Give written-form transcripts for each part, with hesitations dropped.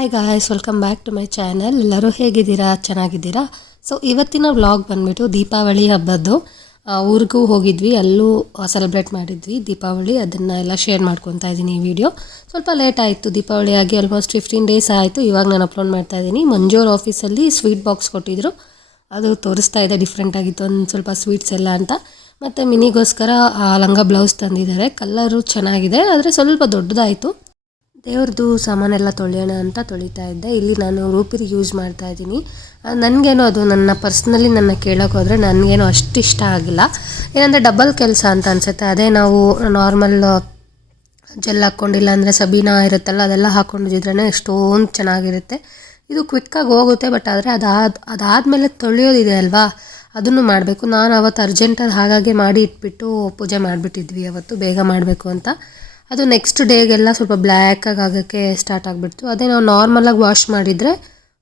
Hi guys, welcome back to my channel. ಎಲ್ಲರೂ ಹೇಗಿದ್ದೀರಾ? ಚೆನ್ನಾಗಿದ್ದೀರಾ? ಸೊ ಇವತ್ತಿನ ವ್ಲಾಗ್ ಬಂದುಬಿಟ್ಟು ದೀಪಾವಳಿ ಹಬ್ಬದ್ದು. ಊರಿಗೂ ಹೋಗಿದ್ವಿ, ಅಲ್ಲೂ ಸೆಲೆಬ್ರೇಟ್ ಮಾಡಿದ್ವಿ ದೀಪಾವಳಿ. ಅದನ್ನು ಎಲ್ಲ ಶೇರ್ ಮಾಡ್ಕೊತಾ ಇದ್ದೀನಿ ಈ ವಿಡಿಯೋ. ಸ್ವಲ್ಪ ಲೇಟ್ ಆಯಿತು, ದೀಪಾವಳಿ ಆಗಿ ಆಲ್ಮೋಸ್ಟ್ 15 ಡೇಸ್ ಆಯಿತು. ಇವಾಗ ನಾನು ಅಪ್ಲೋಡ್ ಮಾಡ್ತಾ ಇದ್ದೀನಿ. ಮಂಜೂರ್ ಆಫೀಸಲ್ಲಿ ಸ್ವೀಟ್ ಬಾಕ್ಸ್ ಕೊಟ್ಟಿದ್ದರು, ಅದು ತೋರಿಸ್ತಾ ಇದೆ. ಡಿಫ್ರೆಂಟಾಗಿತ್ತು ಒಂದು ಸ್ವಲ್ಪ ಸ್ವೀಟ್ಸ್ ಎಲ್ಲ ಅಂತ. ಮತ್ತು ಮಿನಿಗೋಸ್ಕರ ಲಂಗ ಬ್ಲೌಸ್ ತಂದಿದ್ದಾರೆ. ಕಲ್ಲರು ಚೆನ್ನಾಗಿದೆ, ಆದರೆ ಸ್ವಲ್ಪ ದೊಡ್ಡದಾಯಿತು. ದೇವ್ರದ್ದು ಸಾಮಾನೆಲ್ಲ ತೊಳೆಯೋಣ ಅಂತ ತೊಳಿತಾ ಇದ್ದೆ. ಇಲ್ಲಿ ನಾನು ರೂಪಿರಿ ಯೂಸ್ ಮಾಡ್ತಾ ಇದ್ದೀನಿ. ನನಗೇನೋ ಅದು ನನ್ನ ಕೇಳೋಕೆ ಹೋದರೆ ನನಗೇನೋ ಅಷ್ಟು ಇಷ್ಟ ಆಗಿಲ್ಲ. ಏನಂದರೆ ಡಬಲ್ ಕೆಲಸ ಅಂತ ಅನಿಸುತ್ತೆ. ಅದೇ ನಾವು ನಾರ್ಮಲ್ ಜೆಲ್ ಹಾಕ್ಕೊಂಡಿಲ್ಲ ಅಂದರೆ ಸಬೀನಾ ಇರುತ್ತಲ್ಲ, ಅದೆಲ್ಲ ಹಾಕ್ಕೊಂಡಿದ್ರೇ ಎಷ್ಟೊಂದು ಚೆನ್ನಾಗಿರುತ್ತೆ. ಇದು ಕ್ವಿಕ್ಕಾಗಿ ಹೋಗುತ್ತೆ, ಬಟ್ ಆದರೆ ಅದಾದಮೇಲೆ ತೊಳೆಯೋದಿದೆ ಅಲ್ವಾ, ಅದನ್ನು ಮಾಡಬೇಕು. ನಾನು ಅವತ್ತು ಅರ್ಜೆಂಟಲ್ಲಿ ಹಾಗಾಗಿ ಮಾಡಿ ಇಟ್ಬಿಟ್ಟು ಪೂಜೆ ಮಾಡಿಬಿಟ್ಟಿದ್ವಿ. ಅವತ್ತು ಬೇಗ ಮಾಡಬೇಕು ಅಂತ. ಅದು ನೆಕ್ಸ್ಟ್ ಡೇಗೆಲ್ಲ ಸ್ವಲ್ಪ ಬ್ಲ್ಯಾಕಾಗಿ ಆಗೋಕ್ಕೆ ಸ್ಟಾರ್ಟ್ ಆಗಿಬಿಡ್ತು. ಅದೇ ನಾವು ನಾರ್ಮಲಾಗಿ ವಾಶ್ ಮಾಡಿದರೆ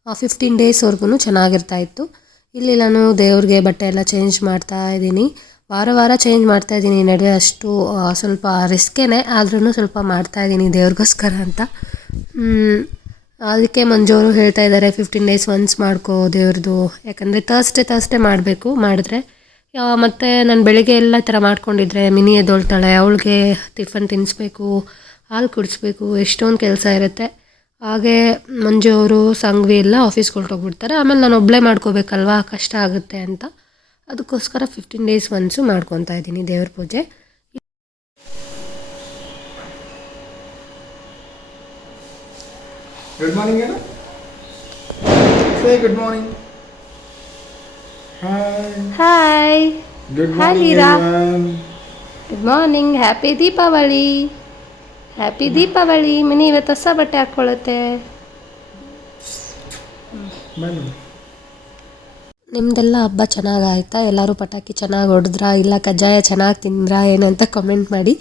15 ಡೇಸ್ವರೆಗೂ ಚೆನ್ನಾಗಿರ್ತಾಯಿತ್ತು. ಇಲ್ಲಿ ನಾನು ದೇವ್ರಿಗೆ ಬಟ್ಟೆ ಎಲ್ಲ ಚೇಂಜ್ ಮಾಡ್ತಾ ಇದ್ದೀನಿ. ವಾರ ಚೇಂಜ್ ಮಾಡ್ತಾ ಇದ್ದೀನಿ. ನಡುವೆ ಅಷ್ಟು ಸ್ವಲ್ಪ ರಿಸ್ಕೇನೆ, ಆದ್ರೂ ಸ್ವಲ್ಪ ಮಾಡ್ತಾಯಿದ್ದೀನಿ ದೇವ್ರಿಗೋಸ್ಕರ ಅಂತ. ಅದಕ್ಕೆ ಮಂಜೂರು ಹೇಳ್ತಾ ಇದ್ದಾರೆ 15 ಡೇಸ್ ಒನ್ಸ್ ಮಾಡ್ಕೋ ದೇವ್ರದ್ದು, ಯಾಕಂದರೆ ಥರ್ಸ್ಡೇ ಮಾಡಬೇಕು. ಮಾಡಿದ್ರೆ ಮತ್ತು ನಾನು ಬೆಳಿಗ್ಗೆ ಎಲ್ಲ ಥರ ಮಾಡ್ಕೊಂಡಿದ್ರೆ ಮಿನಿ ಎದ್ದೊಳ್ತಾಳೆ, ಅವಳಿಗೆ ಟಿಫನ್ ತಿನ್ನಿಸ್ಬೇಕು, ಹಾಲು ಕುಡಿಸ್ಬೇಕು, ಎಷ್ಟೊಂದು ಕೆಲಸ ಇರುತ್ತೆ. ಹಾಗೆ ಮಂಜು ಅವರು ಸಂಘವಿ ಎಲ್ಲ ಆಫೀಸ್ಗೆ ಹೊರಟೋಗ್ಬಿಡ್ತಾರೆ. ಆಮೇಲೆ ನಾನು ಒಬ್ಬಳೇ ಮಾಡ್ಕೋಬೇಕಲ್ವಾ, ಕಷ್ಟ ಆಗುತ್ತೆ ಅಂತ. ಅದಕ್ಕೋಸ್ಕರ 15 ಡೇಸ್ ಒನ್ಸು ಮಾಡ್ಕೊತಾ ಇದ್ದೀನಿ ದೇವ್ರ ಪೂಜೆ. ಗುಡ್ ಮಾರ್ನಿಂಗ್ ಏನು? ಸೇ good morning. Hi. Good morning everyone. Good morning. Happy Deepavali. Happy Deepavali. Mini ಇವತ್ತು ಹೊಸ ಬಟ್ಟೆ ಹಾಕ್ಕೊಳ್ಳುತ್ತೆ. ನಿಮ್ಮದೆಲ್ಲ ಹಬ್ಬ ಚೆನ್ನಾಗಾಯ್ತಾ? ಎಲ್ಲರೂ ಪಟಾಕಿ ಚೆನ್ನಾಗಿ ಹೊಡೆದ್ರಾ, ಇಲ್ಲ ಕಜ್ಜಾಯ ಚೆನ್ನಾಗಿ ತಿಂದ್ರಾ ಏನಂತ ಕಮೆಂಟ್ ಮಾಡಿ.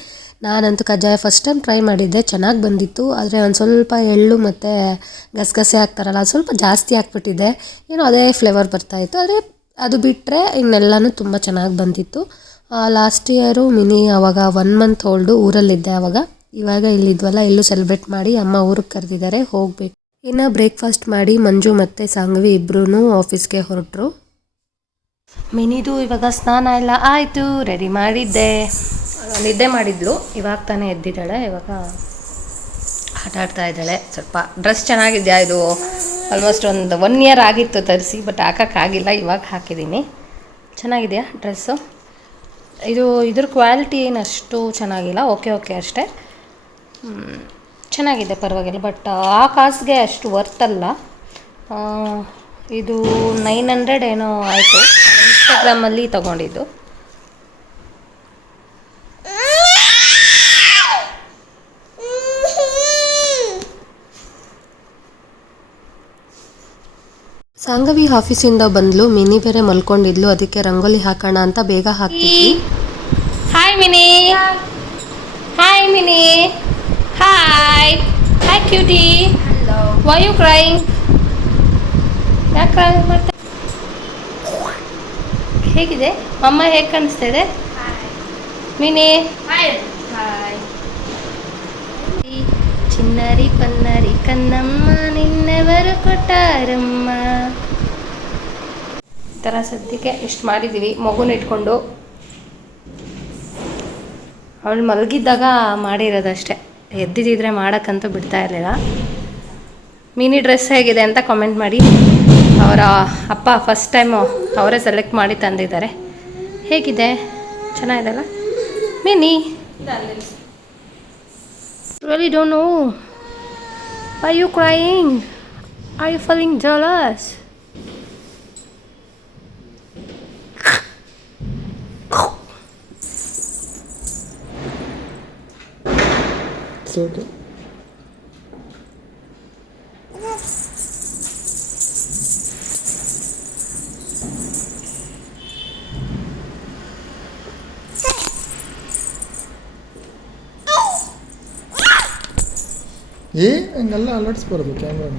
ನಾನಂತೂ ಕಜ್ಜಾಯ ಫಸ್ಟ್ ಟೈಮ್ ಟ್ರೈ ಮಾಡಿದ್ದೆ, ಚೆನ್ನಾಗಿ ಬಂದಿತ್ತು. ಆದರೆ ಒಂದು ಸ್ವಲ್ಪ ಎಳ್ಳು ಮತ್ತು ಗಸಗಸೆ ಹಾಕ್ತಾರಲ್ಲ, ಅದು ಸ್ವಲ್ಪ ಜಾಸ್ತಿ ಹಾಕ್ಬಿಟ್ಟಿದ್ದೆ. ಏನೋ ಅದೇ ಫ್ಲೇವರ್ ಬರ್ತಾಯಿತ್ತು. ಆದರೆ ಅದು ಬಿಟ್ಟರೆ ಇನ್ನೆಲ್ಲನೂ ತುಂಬ ಚೆನ್ನಾಗಿ ಬಂದಿತ್ತು. ಲಾಸ್ಟ್ ಇಯರು ಮಿನಿ ಆವಾಗ 1 ಮಂತ್ ಓಲ್ಡು, ಊರಲ್ಲಿದ್ದೆ ಆವಾಗ. ಇವಾಗ ಇಲ್ಲಿದ್ವಲ್ಲ, ಇಲ್ಲೂ ಸೆಲೆಬ್ರೇಟ್ ಮಾಡಿ ಅಮ್ಮ ಊರಿಗೆ ಕರೆದಿದ್ದಾರೆ, ಹೋಗಬೇಕು. ಇನ್ನು ಬ್ರೇಕ್ಫಾಸ್ಟ್ ಮಾಡಿ ಮಂಜು ಮತ್ತು ಸಾಂಘವಿ ಇಬ್ಬರೂ ಆಫೀಸ್ಗೆ ಹೊರಟರು. ಮಿನಿದು ಇವಾಗ ಸ್ನಾನ ಎಲ್ಲ ಆಯಿತು, ರೆಡಿ ಮಾಡಿದ್ದೆ. ನಿದ್ದೆ ಮಾಡಿದ್ಲು, ಇವಾಗ ತಾನೇ ಎದ್ದಿದ್ದಾಳೆ. ಇವಾಗ ಆಟ ಆಡ್ತಾ ಇದ್ದಾಳೆ. ಸ್ವಲ್ಪ ಡ್ರೆಸ್ ಚೆನ್ನಾಗಿದೆಯಾ? ಇದು ಆಲ್ಮೋಸ್ಟ್ ಒಂದು 1 ಇಯರ್ ಆಗಿತ್ತು ತರಿಸಿ, ಬಟ್ ಹಾಕೋಕ್ಕಾಗಿಲ್ಲ. ಇವಾಗ ಹಾಕಿದ್ದೀನಿ. ಚೆನ್ನಾಗಿದೆಯಾ ಡ್ರೆಸ್ಸು? ಇದ್ರ ಕ್ವಾಲಿಟಿ ಏನು ಅಷ್ಟು ಚೆನ್ನಾಗಿಲ್ಲ, ಓಕೆ ಅಷ್ಟೇ. ಚೆನ್ನಾಗಿದೆ, ಪರವಾಗಿಲ್ಲ. ಬಟ್ ಆ ಕಾಸ್ಗೆ ಅಷ್ಟು ವರ್ತಲ್ಲ. ಇದು 900 ಏನೋ ಆಯಿತು. ಇನ್ಸ್ಟಾಗ್ರಾಮಲ್ಲಿ ತೊಗೊಂಡಿದ್ದು. ಸಾಂಘವಿ ಆಫೀಸಿಂದ ಬಂದ್ಲು, ಮಿನಿ ಬೇರೆ ಮಲ್ಕೊಂಡಿದ್ಲು. ಅದಕ್ಕೆ ರಂಗೋಲಿ ಹಾಕೋಣ ಅಂತ ಬೇಗ ಹಾಕ್ತಿದ್ವಿ. Hi Mini. Hi Mini. Hi hi cutie. Why you crying? ಯಾಕೆ ಕ್ರೈ ಮಾಡ್ತಾ? ಹೇಗಿದೆ ಅಮ್ಮ? ಹೇಗೆ ಕಾಣಿಸ್ತಾ ಇದೆ ಮಿನಿ? ಚಿನ್ನರಿ ಪನ್ನರಿ ಕನ್ನಮ್ಮ ನಿನ್ನೆವರು ಕೊಟ್ಟಾರಮ್ಮ. ಈ ಥರ ಸದ್ಯಕ್ಕೆ ಇಷ್ಟು ಮಾಡಿದ್ದೀವಿ. ಮಗುನ ಇಟ್ಕೊಂಡು ಅವಳು ಮಲಗಿದ್ದಾಗ ಮಾಡಿರೋದಷ್ಟೇ, ಎದ್ದಿದ್ದರೆ ಮಾಡೋಕ್ಕಂತೂ ಬಿಡ್ತಾ ಇರಲಿಲ್ಲ. ಮಿನಿ ಡ್ರೆಸ್ ಹೇಗಿದೆ ಅಂತ ಕಾಮೆಂಟ್ ಮಾಡಿ. ಅವರ ಅಪ್ಪ ಫಸ್ಟ್ ಟೈಮು ಅವರೇ ಸೆಲೆಕ್ಟ್ ಮಾಡಿ ತಂದಿದ್ದಾರೆ. ಹೇಗಿದೆ? ಚೆನ್ನಾಗಿದೆಲ್ಲ mini? Really don't know. Why are you crying? Are you feeling jealous? It's okay. ಹಂಗೆಲ್ಲ ಅಲರ್ಟ್ಸ್ಬಾರ್ದು ಕ್ಯಾಮ್ರಾನ.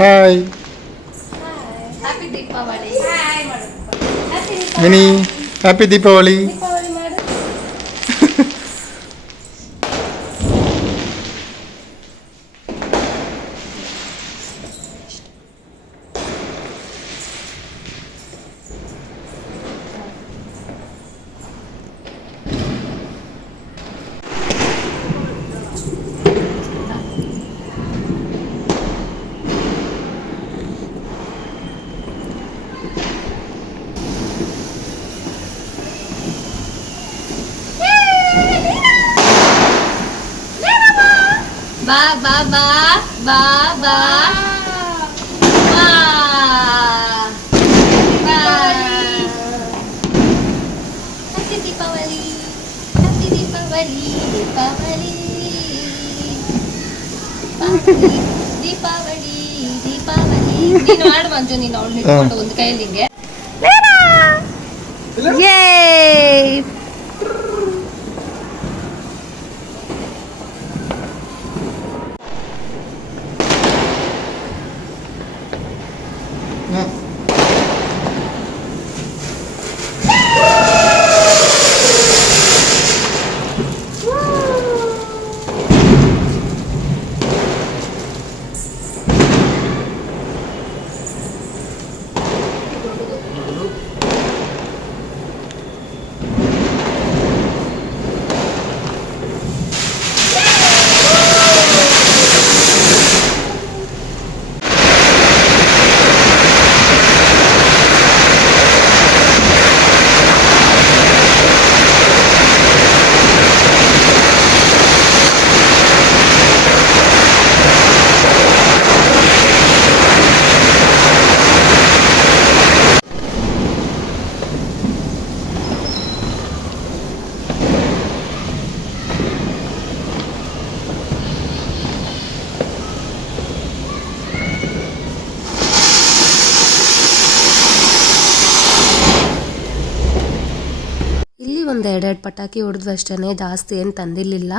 Hi happy Deepavali. Mini happy Deepavali. Deepavali ಮಾಡು. ಬಾ ಬಾ ಬಾ ಬಾ ಬಾ ಬಾ ಹ್ಯಾಪಿ ದೀಪಾವಳಿ. ಹ್ಯಾಪಿ ದೀಪಾವಳಿ. ದೀಪಾವಳಿ ದೀಪಾವಳಿ ದೀಪಾವಳಿ. ನೀನು ಆಡು ಮಂಜು, ನೀನು ಅವಳು ನಿಂತ್ಕೊಂಡು ಒಂದು ಕೈಯಲ್ಲಿ ಹಿಂಗೆ. ಯೇ ಒಂದು ಎರಡೆರಡು ಪಟಾಕಿ ಹೊಡೆದ್ವು ಅಷ್ಟೇ, ಜಾಸ್ತಿ ಏನು ತಂದಿರಲಿಲ್ಲ.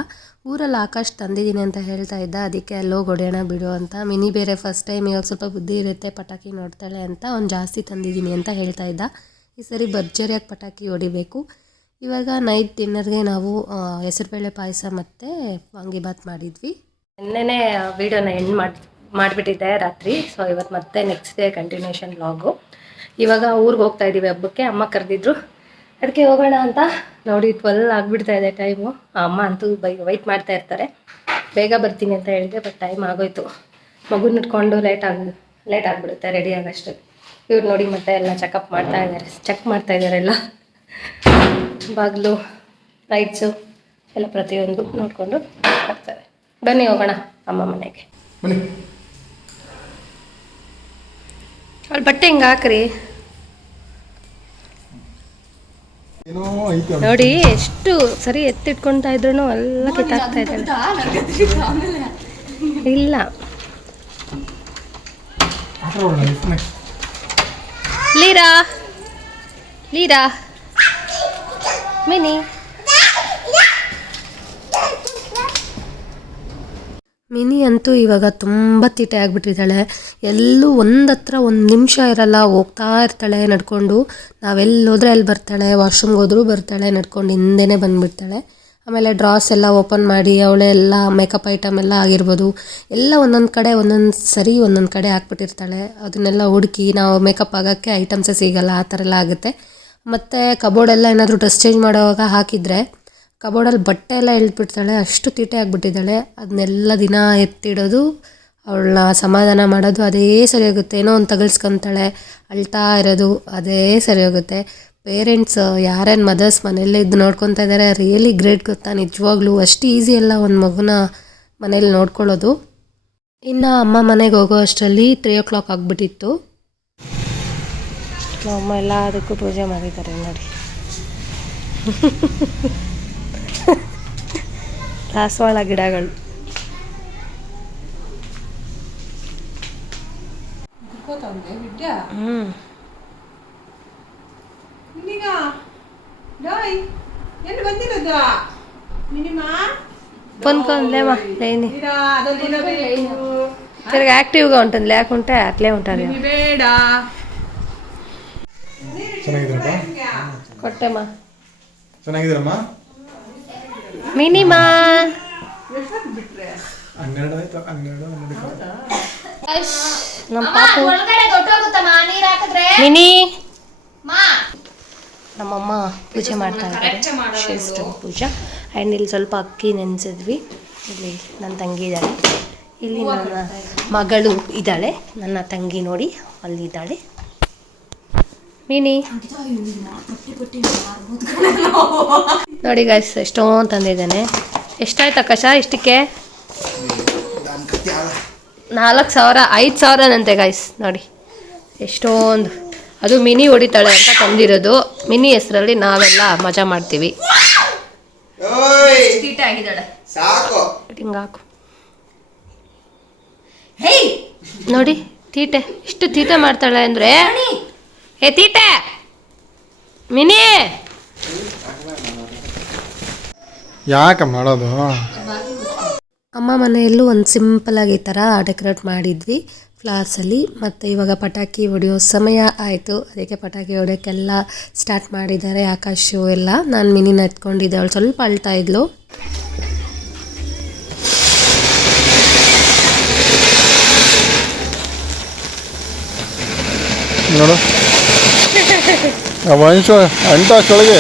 ಊರಲ್ಲಿ ಆಕಾಶ್ ತಂದಿದ್ದೀನಿ ಅಂತ ಹೇಳ್ತಾ ಇದ್ದ, ಅದಕ್ಕೆ ಅಲ್ಲೋಗಿ ಹೊಡೆಯೋಣ ಬಿಡು ಅಂತ. ಮಿನಿ ಬೇರೆ ಫಸ್ಟ್ ಟೈಮ್, ಇವಾಗ ಸ್ವಲ್ಪ ಬುದ್ಧಿ ಇರುತ್ತೆ, ಪಟಾಕಿ ನೋಡ್ತಾಳೆ ಅಂತ ಅವ್ನು ಜಾಸ್ತಿ ತಂದಿದ್ದೀನಿ ಅಂತ ಹೇಳ್ತಾ ಇದ್ದ. ಈ ಸರಿ ಭರ್ಜರಿಯಾಗಿ ಪಟಾಕಿ ಹೊಡಿಬೇಕು. ಇವಾಗ ನೈಟ್ ಡಿನ್ನರ್ಗೆ ನಾವು ಹೆಸರುಬೇಳೆ ಪಾಯಸ ಮತ್ತು ವಾಂಗಿಬಾತ್ ಮಾಡಿದ್ವಿ. ನಿನ್ನೆನೇ ವೀಡಿಯೋನ ಎಂಡ್ ಮಾಡಿಬಿಟ್ಟಿದ್ದೆ ರಾತ್ರಿ. ಸೊ ಇವತ್ತು ಮತ್ತೆ ನೆಕ್ಸ್ಟ್ ಡೇ ಕಂಟಿನ್ಯೂಷನ್ ವ್ಲಾಗು. ಇವಾಗ ಊರಿಗೆ ಹೋಗ್ತಾ ಇದ್ದೀವಿ ಹಬ್ಬಕ್ಕೆ. ಅಮ್ಮ ಕರೆದಿದ್ರು, ಅದಕ್ಕೆ ಹೋಗೋಣ ಅಂತ. ನೋಡಿ 12 ಆಗಿಬಿಡ್ತಾ ಇದೆ ಟೈಮು. ಅಮ್ಮ ಅಂತೂ ವೆಯ್ಟ್ ಮಾಡ್ತಾ ಇರ್ತಾರೆ. ಬೇಗ ಬರ್ತೀನಿ ಅಂತ ಹೇಳಿದೆ, ಬಟ್ ಟೈಮ್ ಆಗೋಯ್ತು. ಮಗುನ ಇಟ್ಕೊಂಡು ಲೇಟ್ ಆಗಿಬಿಡುತ್ತೆ ರೆಡಿ ಆಗೋಷ್ಟು. ಇವ್ರು ನೋಡಿ ಮತ್ತೆ ಎಲ್ಲ ಚೆಕ್ ಮಾಡ್ತಾ ಇದ್ದಾರೆ ಎಲ್ಲ, ಬಾಗಿಲು, ಲೈಟ್ಸು ಎಲ್ಲ ಪ್ರತಿಯೊಂದು ನೋಡಿಕೊಂಡು ಬರ್ತಾರೆ. ಬನ್ನಿ ಹೋಗೋಣ ಅಮ್ಮ ಮನೆಗೆ. ಅವಳು ಬಟ್ಟೆ ಹಿಂಗೆ ಹಾಕ್ರಿ. ನೋಡಿ ಎಷ್ಟು ಸರಿ ಎತ್ತಿಟ್ಕೊಳ್ತಾ ಇದ್ರು ಎಲ್ಲ ಕಿತ್ತಾಗ್ತಾ ಇದ್ದಾರೆ. ಇಲ್ಲ ಲೀರಾ ಮಿನಿ ಅಂತೂ ಇವಾಗ ತುಂಬ ತೀಟೆ ಆಗಿಬಿಟ್ಟಿದ್ದಾಳೆ. ಎಲ್ಲೂ ಒಂದತ್ರ ಒಂದು ನಿಮಿಷ ಇರಲ್ಲ, ಹೋಗ್ತಾ ಇರ್ತಾಳೆ ನಡ್ಕೊಂಡು. ನಾವೆಲ್ಲೋದ್ರೆ ಅಲ್ಲಿ ಬರ್ತಾಳೆ, ವಾಶ್ರೂಮ್ಗೆ ಹೋದ್ರೂ ಬರ್ತಾಳೆ ನಡ್ಕೊಂಡು, ಹಿಂದೆನೇ ಬಂದುಬಿಡ್ತಾಳೆ. ಆಮೇಲೆ ಡ್ರಾಸ್ ಎಲ್ಲ ಓಪನ್ ಮಾಡಿ ಅವಳೆ ಎಲ್ಲ ಮೇಕಪ್ ಐಟಮ್ ಎಲ್ಲ ಆಗಿರ್ಬೋದು ಎಲ್ಲ ಒಂದೊಂದು ಕಡೆ ಹಾಕ್ಬಿಟ್ಟಿರ್ತಾಳೆ. ಅದನ್ನೆಲ್ಲ ಹುಡುಕಿ ನಾವು ಮೇಕಪ್ ಆಗೋಕ್ಕೆ ಐಟಮ್ಸೇ ಸಿಗಲ್ಲ, ಆ ಥರ ಎಲ್ಲ ಆಗುತ್ತೆ. ಮತ್ತು ಕಬೋರ್ಡೆಲ್ಲ ಏನಾದರೂ ಡ್ರೆಸ್ ಚೇಂಜ್ ಮಾಡೋವಾಗ ಹಾಕಿದರೆ ಕಬೋರ್ಡಲ್ಲಿ ಬಟ್ಟೆ ಎಲ್ಲ ಎಳ್ಬಿಡ್ತಾಳೆ, ಅಷ್ಟು ತೀಟೆ ಆಗಿಬಿಟ್ಟಿದ್ದಾಳೆ. ಅದನ್ನೆಲ್ಲ ದಿನ ಎತ್ತಿಡೋದು, ಅವಳನ್ನ ಸಮಾಧಾನ ಮಾಡೋದು ಅದೇ ಸರಿ ಹೋಗುತ್ತೆ. ಏನೋ ಒಂದು ತಗಲ್ಸ್ಕೊತಾಳೆ, ಅಳ್ತಾ ಇರೋದು ಅದೇ ಸರಿ ಹೋಗುತ್ತೆ. ಪೇರೆಂಟ್ಸ್ ಯಾರೇನು ಮದರ್ಸ್ ಮನೆಯಲ್ಲೇ ಇದ್ದು ನೋಡ್ಕೊತಾ ಇದ್ದಾರೆ, ರಿಯಲಿ ಗ್ರೇಟ್ ಗೊತ್ತಾ. ನಿಜವಾಗ್ಲೂ ಅಷ್ಟು ಈಸಿ ಅಲ್ಲ ಒಂದು ಮಗುನ ಮನೇಲಿ ನೋಡ್ಕೊಳ್ಳೋದು. ಇನ್ನು ಅಮ್ಮ ಮನೆಗೆ ಹೋಗೋ ಅಷ್ಟರಲ್ಲಿ 3 o'clock ಆಗಿಬಿಟ್ಟಿತ್ತು. ನಮ್ಮಮ್ಮ ಎಲ್ಲ ಅದಕ್ಕೂ ಪೂಜೆ ಮಾಡಿದ್ದಾರೆ ನೋಡಿ. ದಾಸವಾಳ ಗಿಡಗಳು. ತಿರ್ಗಿ ಆ್ಯಕ್ಟಿವ್గా ఉంటుంది లేకుంటే అట్లే ఉంటారు ಬೇಡ ಕೊಟ್ಟೆಮ್ಮ ಚೆನ್ನಾಗಿದ್ದೀರಮ್ಮ ಮಿನಿಮಾ 12 ಆಯ್ತು 12 ನಮ್ಮ ಪಾಪು ಮಿನಿ ನಮ್ಮಮ್ಮ ಪೂಜೆ ಮಾಡ್ತಾ ಇದ್ದಾರೆ ಶ್ರೇಷ್ಠ ಪೂಜೆ ಆ್ಯಂಡ್ ಇಲ್ಲಿ ಸ್ವಲ್ಪ ಅಕ್ಕಿ ನೆನೆಸಿದ್ವಿ. ಇಲ್ಲಿ ನನ್ನ ತಂಗಿ ಇದ್ದಾಳೆ, ಇಲ್ಲಿ ನನ್ನ ಮಗಳು ಇದ್ದಾಳೆ, ನನ್ನ ತಂಗಿ ನೋಡಿ ಅಲ್ಲಿದ್ದಾಳೆ ಮಿನಿ. ನೋಡಿ ಗಾಯ್ಸ್ ಎಷ್ಟೊಂದು ತಂದಿದ್ದಾನೆ. ಎಷ್ಟಾಯ್ತು ಆಕಾಶ ಇಷ್ಟಕ್ಕೆ? 4,000 5,000ನಂತೆ ಗಾಯ್ಸ್. ನೋಡಿ ಎಷ್ಟೊಂದು, ಅದು ಮಿನಿ ಹೊಡಿತಾಳೆ ಅಂತ ತಂದಿರೋದು. ಮಿನಿ ಹೆಸರಲ್ಲಿ ನಾವೆಲ್ಲ ಮಜಾ ಮಾಡ್ತೀವಿ. ಹಿಂಗೆ ಹಾಕು ನೋಡಿ ತೀಟೆ ಎಷ್ಟು ತೀಟೆ ಮಾಡ್ತಾಳೆ ಅಂದರೆ. ಏ ತೀಟೆ ಮಿನಿ ಯಾಕೆ ಮಾಡೋದು? ಅಮ್ಮ ಮನೆಯಲ್ಲೂ ಒಂದು ಸಿಂಪಲಾಗಿ ಈ ಥರ ಡೆಕೋರೇಟ್ ಮಾಡಿದ್ವಿ ಫ್ಲವರ್ಸಲ್ಲಿ. ಮತ್ತು ಇವಾಗ ಪಟಾಕಿ ಹೊಡೆಯೋ ಸಮಯ ಆಯಿತು, ಅದಕ್ಕೆ ಪಟಾಕಿ ಹೊಡೆಯೋಕ್ಕೆಲ್ಲ ಸ್ಟಾರ್ಟ್ ಮಾಡಿದ್ದಾರೆ ಆಕಾಶು ಎಲ್ಲ. ನಾನು ಮಿನಿನ ಎತ್ಕೊಂಡಿದ್ದೆ, ಅವಳು ಸ್ವಲ್ಪ ಅಳ್ತಾ ಇದ್ಲು. ನೋಡು ಅಂಟೊಳಗೆ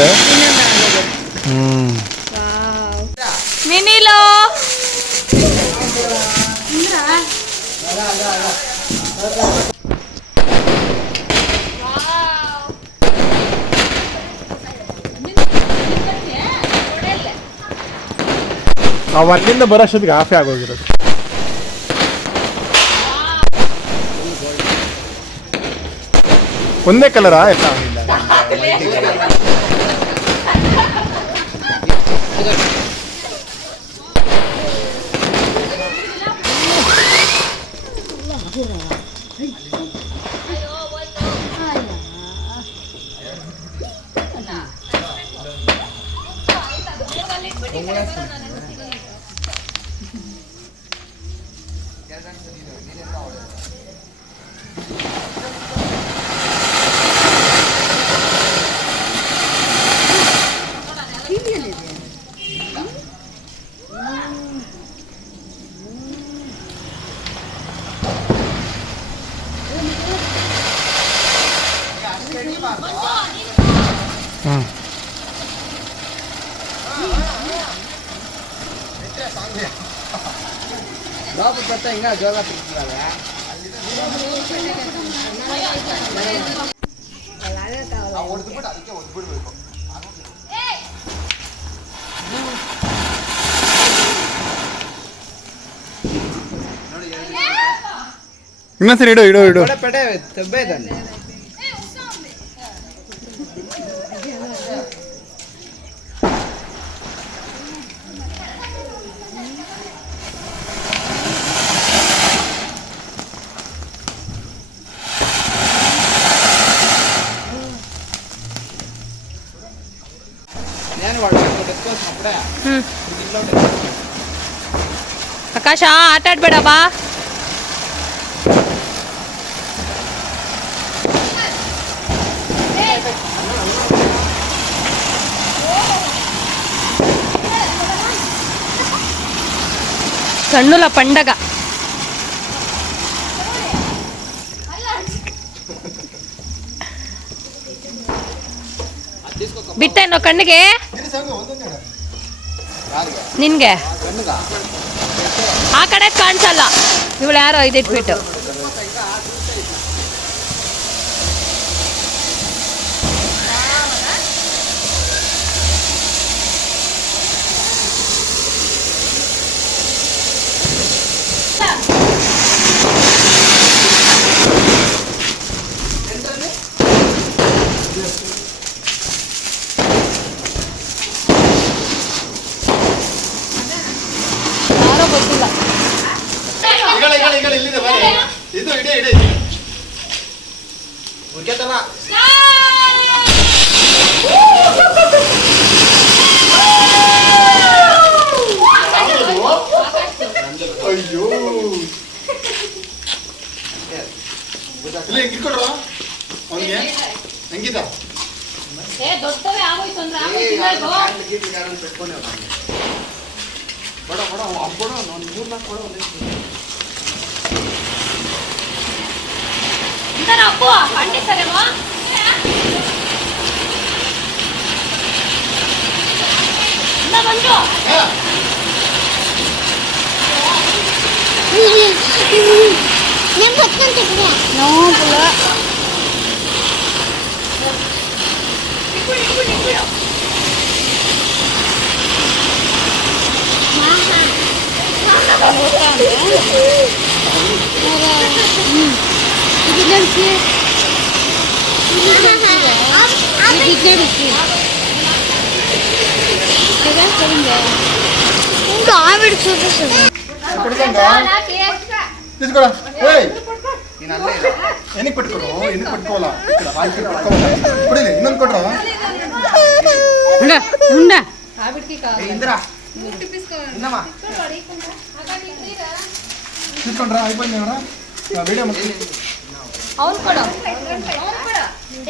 ಮಿನಿಲೋ ಅಲ್ಲಿಂದ ಬರೋಷ್ಟೊತ್ತಿಗೆ ಆಫೇ ಆಗೋಗಿರೋದು. ಒಂದೇ ಕಲರಾ ಎಲ್ಲ? ಇನ್ನೊಂದ್ಸರಿ ಇಡು ಇಡು ಇಡು. ಆಕಾಶ ಆಟ ಆಡ್ಬೇಡ ಬಾ. కన్నుల పండగ. ಬಿಟ್ಟೇನೋ ಕಣ್ಣಿಗೆ ನಿನ್ಗೆ ಆ ಕಡೆ ಕಾಣಿಸಲ್ಲ. ಇವಳು ಯಾರೋ ಇದಿಟ್ಬಿಟ್ಟು ಯಾರೋ ಗೊತ್ತಿಲ್ಲ. ಅಯ್ಯೋ నేను పట్టుకుంటే లోపల ఇంకా ఆవిడ చూపిస్తుంది తీసుకోరా ఏయ్ ఎన్ని పెట్టుకోరు ఎన్ని పెట్టుకోవాలా ఇక్కడ వాళ్ళకి పెట్టుకోవాలా ఇప్పుడు ಇನ್ನೊಂದು ಕೊಡ್ರಾ ఇందిరా ఇందమ్మా తీసుకుంటారా అయిపోయింది ఎవరా వీడియో అవును కూడా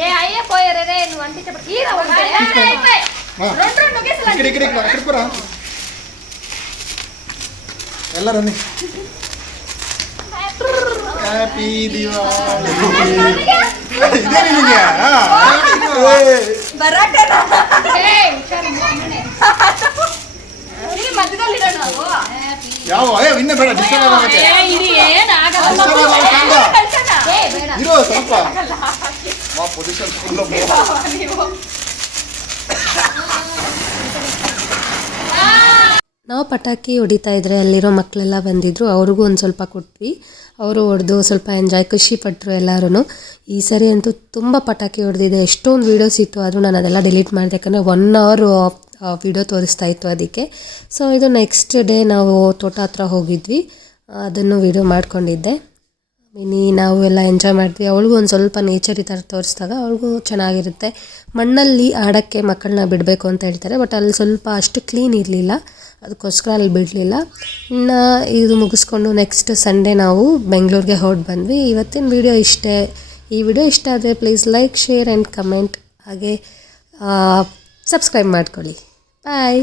ఏ అయ్యే పోయారే రే నువ్వు అంటే చెప్ప ఈ రా ఉంటే రెండు రెండు కేసులు ఇక్కడ ఇక్కడ ఇక్కడ ఇక్కడ పోరా ಎಲ್ಲರೂ ಬನ್ನಿ ಹ್ಯಾಪಿ ದಿವಾಲಿ ಇದೇ ನಿಮಗೆ ಬರಾಟೇನಾ ಏ ಹುಷಾರು ಮನೆ ಇಲ್ಲಿ ಮಧ್ಯದಲ್ಲಿ ಇರೋಣ ನಾವು ಯಾವ ಅಯ್ಯೋ ಇನ್ನೇ ಬೇಡ ಡಿಸ್ಟರ್ಬ್ ಆಗುತ್ತೆ ಏ ಇದು ಏನು ಆಗಲ್ಲ ಡಿಸ್ಟರ್ಬ್ ಆಗಲ್ಲ ಏ ಬೇಡ ಇರೋ ಸ್ವಲ್ಪ ವಾ ಪೊಸಿಷನ್ ಫುಲ್ ನೀವು ನಾವು ಪಟಾಕಿ ಹೊಡಿತಾ ಇದ್ರೆ ಅಲ್ಲಿರೋ ಮಕ್ಕಳೆಲ್ಲ ಬಂದಿದ್ದರು, ಅವ್ರಿಗೂ ಒಂದು ಸ್ವಲ್ಪ ಕೊಟ್ವಿ. ಅವರು ಹೊಡೆದು ಸ್ವಲ್ಪ ಎಂಜಾಯ್ ಖುಷಿ ಪಟ್ಟರು ಎಲ್ಲರೂ. ಈ ಸರಿ ಅಂತೂ ತುಂಬ ಪಟಾಕಿ ಹೊಡೆದಿದೆ, ಎಷ್ಟೊಂದು ವೀಡಿಯೋಸ್ ಇತ್ತು, ಆದರೂ ನಾನು ಅದೆಲ್ಲ ಡಿಲೀಟ್ ಮಾಡಿದೆ ಯಾಕಂದರೆ 1 ಅವರ್ ವೀಡಿಯೋ ತೋರಿಸ್ತಾ ಇತ್ತು ಅದಕ್ಕೆ. ಸೊ ಇದು ನೆಕ್ಸ್ಟ್ ಡೇ ನಾವು ತೋಟ ಹತ್ರ ಹೋಗಿದ್ವಿ, ಅದನ್ನು ವೀಡಿಯೋ ಮಾಡ್ಕೊಂಡಿದ್ದೆ. ನಾವು ಎಲ್ಲ ಎಂಜಾಯ್ ಮಾಡಿದ್ವಿ. ಅವಳಿಗೂ ಒಂದು ಸ್ವಲ್ಪ ನೇಚರ್ ಈ ಥರ ತೋರಿಸಿದಾಗ ಅವಳಿಗೂ ಚೆನ್ನಾಗಿರುತ್ತೆ. ಮಣ್ಣಲ್ಲಿ ಆಡೋಕ್ಕೆ ಮಕ್ಕಳನ್ನ ಬಿಡಬೇಕು ಅಂತ ಹೇಳ್ತಾರೆ, ಬಟ್ ಅಲ್ಲಿ ಸ್ವಲ್ಪ ಅಷ್ಟು ಕ್ಲೀನ್ ಇರಲಿಲ್ಲ, ಅದಕ್ಕೋಸ್ಕರ ಅಲ್ಲಿ ಬಿಡಲಿಲ್ಲ. ಇನ್ನು ಇದು ಮುಗಿಸ್ಕೊಂಡು ನೆಕ್ಸ್ಟ್ ಸಂಡೇ ನಾವು ಬೆಂಗಳೂರಿಗೆ ಹೊರಟು ಬಂದ್ವಿ. ಇವತ್ತಿನ ವಿಡಿಯೋ ಇಷ್ಟೇ. ಈ ವಿಡಿಯೋ ಇಷ್ಟ ಆದರೆ please like, share and comment, ಹಾಗೆ ಸಬ್ಸ್ಕ್ರೈಬ್ ಮಾಡ್ಕೊಳ್ಳಿ. ಬಾಯ್.